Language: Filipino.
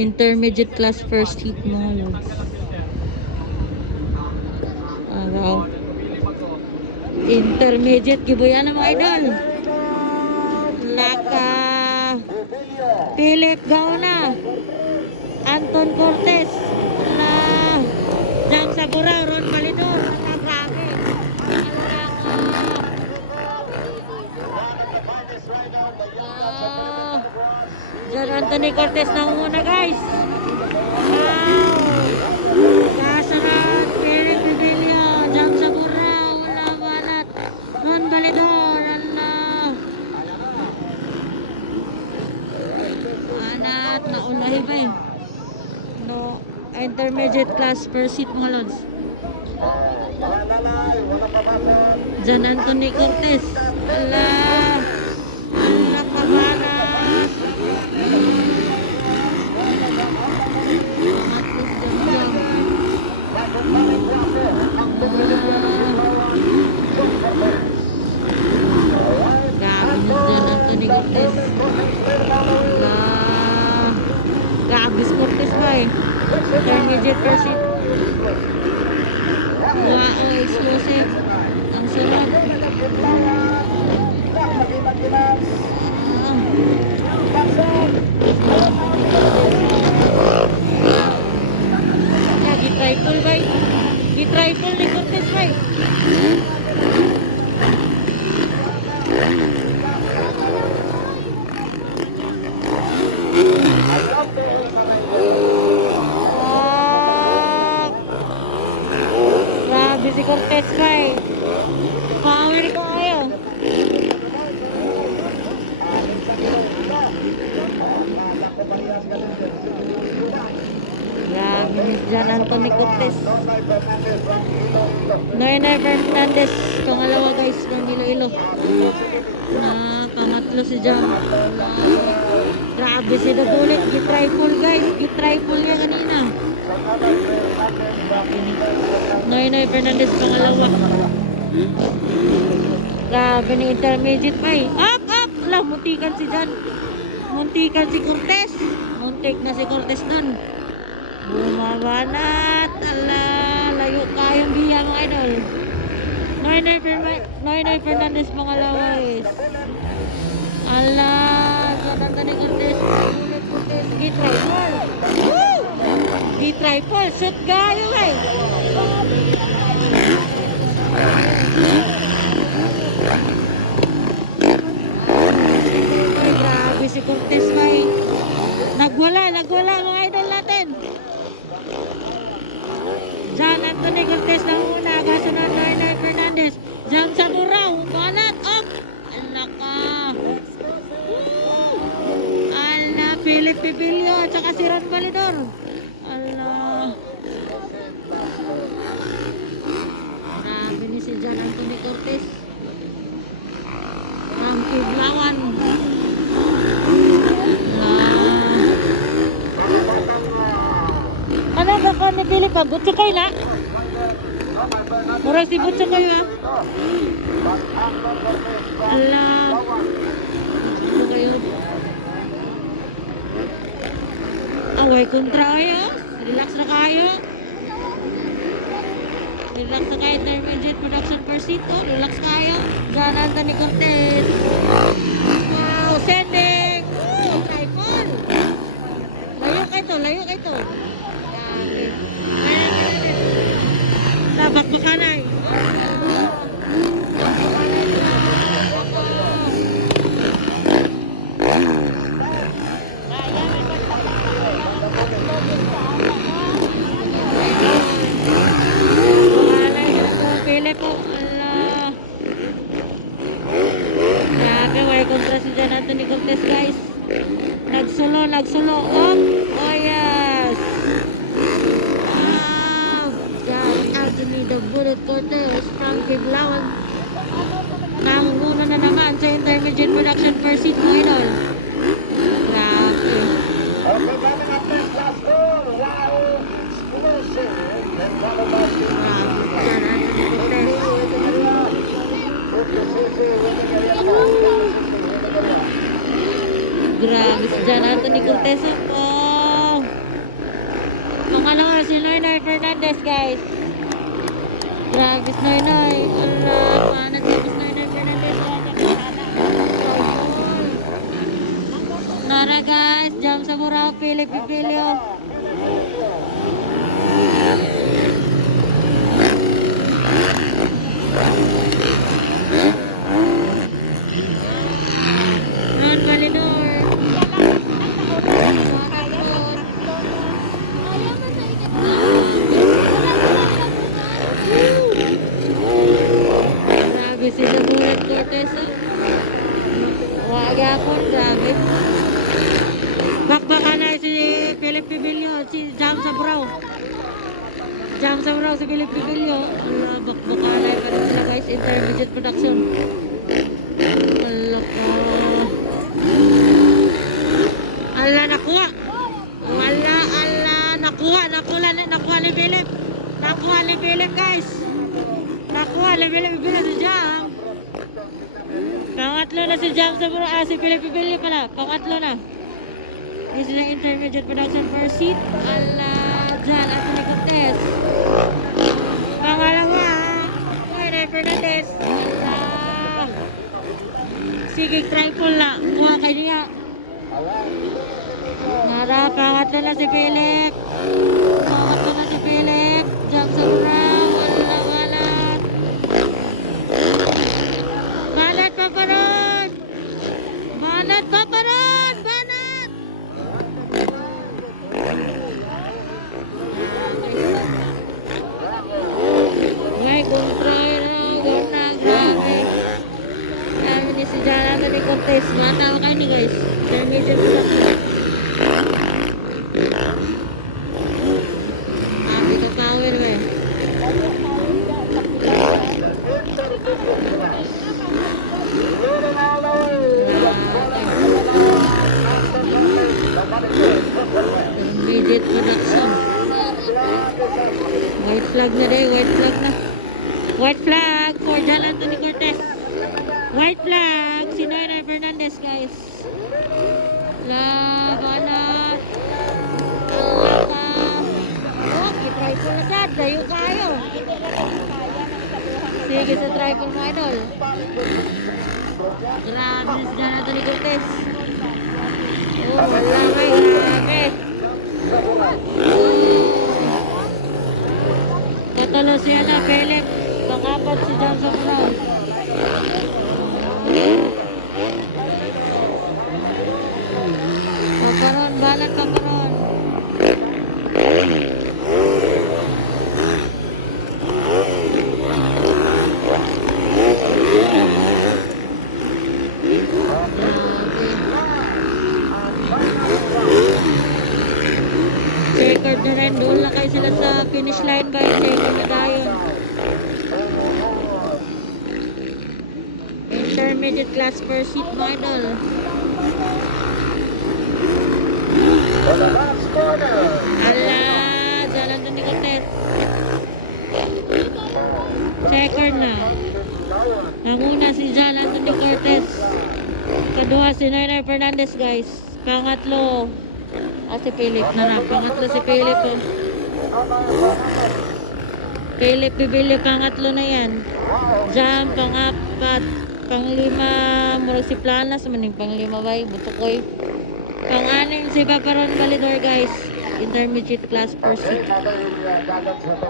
Intermediate class first heat mga lods. Araw. Intermediate gibuyan na mga idol. Laka Philip Gaona, Anton Cortez na Jam Sabura, Ron Malidor. Grabe. John Anthony Cortez na una guys. Wow. Kasarat, Eric Vivilio, Jam Sabura, wala banat. Ron Malidor, Allah. Anat, naunahin pa yun. No, intermediate class per seat mga lods. John Anthony Cortez. Allah. Allah kabalas. Grabe na John Anthony Cortez. Allah. Grabe si Cortez ba eh. Intermediate per seat. Wow, explosive. Ang sunod. Gi-triple ba? Gi-triple ni Cortez ba? Grabe si Cortez ba? Power ko kayo. Grabe ni John Anthony Cortez. Noynoy Fernandez, pangalawa guys ng Iloilo. Na pangatlo si Jam. Grabe si Dadulit, gi-triple guys, gi-triple niya kanina. Noynoy Fernandez pangalawa. Grabe ni intermediate pa eh. Up, up! Alam, muntikan si John. Muntikan si Cortez. Muntik na si Cortez nun. Bumabanat. Ala, layo kayong biya mga idol. Noynoy Fernandez pangalawa guys. Ala, John Anthony Cortez. Gi-triple. Woo! Gi-triple. Shoot gayo guys. Ay, grabe si Cortez may nagwala mga idol natin. John Anthony Cortez na una, kasunod Noynoy Fernandez, Jam Sabura, banat up. Ala ka. Ala, Philip Vivilio at saka si Ron Malidor. Ala. Grabe ni si John Anthony Cortez. Ang Kiblawan. Ano ba ka ni Philip? Butso kayo na? Murang si Butso kayo ha? Ala. Butso kayo. Away kontra kayo. Relax na kayo. Relax na kayo. Intermediate production per seat. Oh, relax kayo. John Anthony Cortez. Wow, sending. Woo, triple. Layo kayo to, layo kayo to. Dapat makanay. Pili po. Allah. Grabe, may kontra si John Anthony Cortez guys. Nagsulo. Oh yes. John Anthony the Bullet Cortez from Kiblawan. Namuna na naman sa intermediate production per seat mo idol. Grabe. Grabe si John Anthony Cortez po. Noynoy Fernandez, guys. Grabe si Noynoy. Ala, panat si Noynoy Fernandez. Nara guys, jam sa Burao, Philip Pipilio. Ron Validor. Grabe si Zabulat Cortez. Wag ako, grabe. Bakbaka na si Philip Pibilio, si Jam Sabraw. Jam Sabraw si Philip Pibilio. Ala, bakbaka na pa rin sila guys, intermediate production. Ala ka. Ala, nakuha. Nakuha ni Philip. Nakuha ni Philip guys. Nakuha ni Philip Pibilio si Jam. Pangatlo na si Jam Sabraw, si Philip Pibilio pala. Pangatlo na. This is an intermediate production for seat. Ala, John Anthony Cortez. Pangalawa, Noynoy Fernandez. Ala. Sige, triple na. Kuha kayo niya. Nara, pangatlo na si Philip. Pangatlo na si Philip. Jam Sabraw. Wala. Banat pa pa ron. Banat. May kontra na, grabe. Sabi ni si Jana ni Cortez, matawa kayo ni guys. Intermediate production. Sabi ka power ba eh. Intermediate production. White flag na day, white flag na. White flag for John Anthony Cortez. White flag, si Noynoy Fernandez guys. Labanat. Oh, itry ko na dyan, dayo kayo. Sige sa triple mo idol. Grabe si John Anthony Cortez. Oh, wala kayo, grabe. Katalo siya na, Philip. Pangapat si Jam Sabraw. Paparon, balat paparon. Checkered na rin. Doon na kayo sila sa finish line guys. Checkered na tayo. Intermediate class per seat mo idol. Ala, John Anthony Cortez. Checkered na. Nanguna si John Anthony Cortez. Kaduha si Noynoy Fernandez guys. Pangatlo si Philip na. Pangatlo si Philip eh. Philip Pibilio pangatlo na yan. Jam pangapat. Panglima murag si Planas maning panglima bay Butukoy. Pang-anim si Paparon Validor guys. Intermediate class per seat.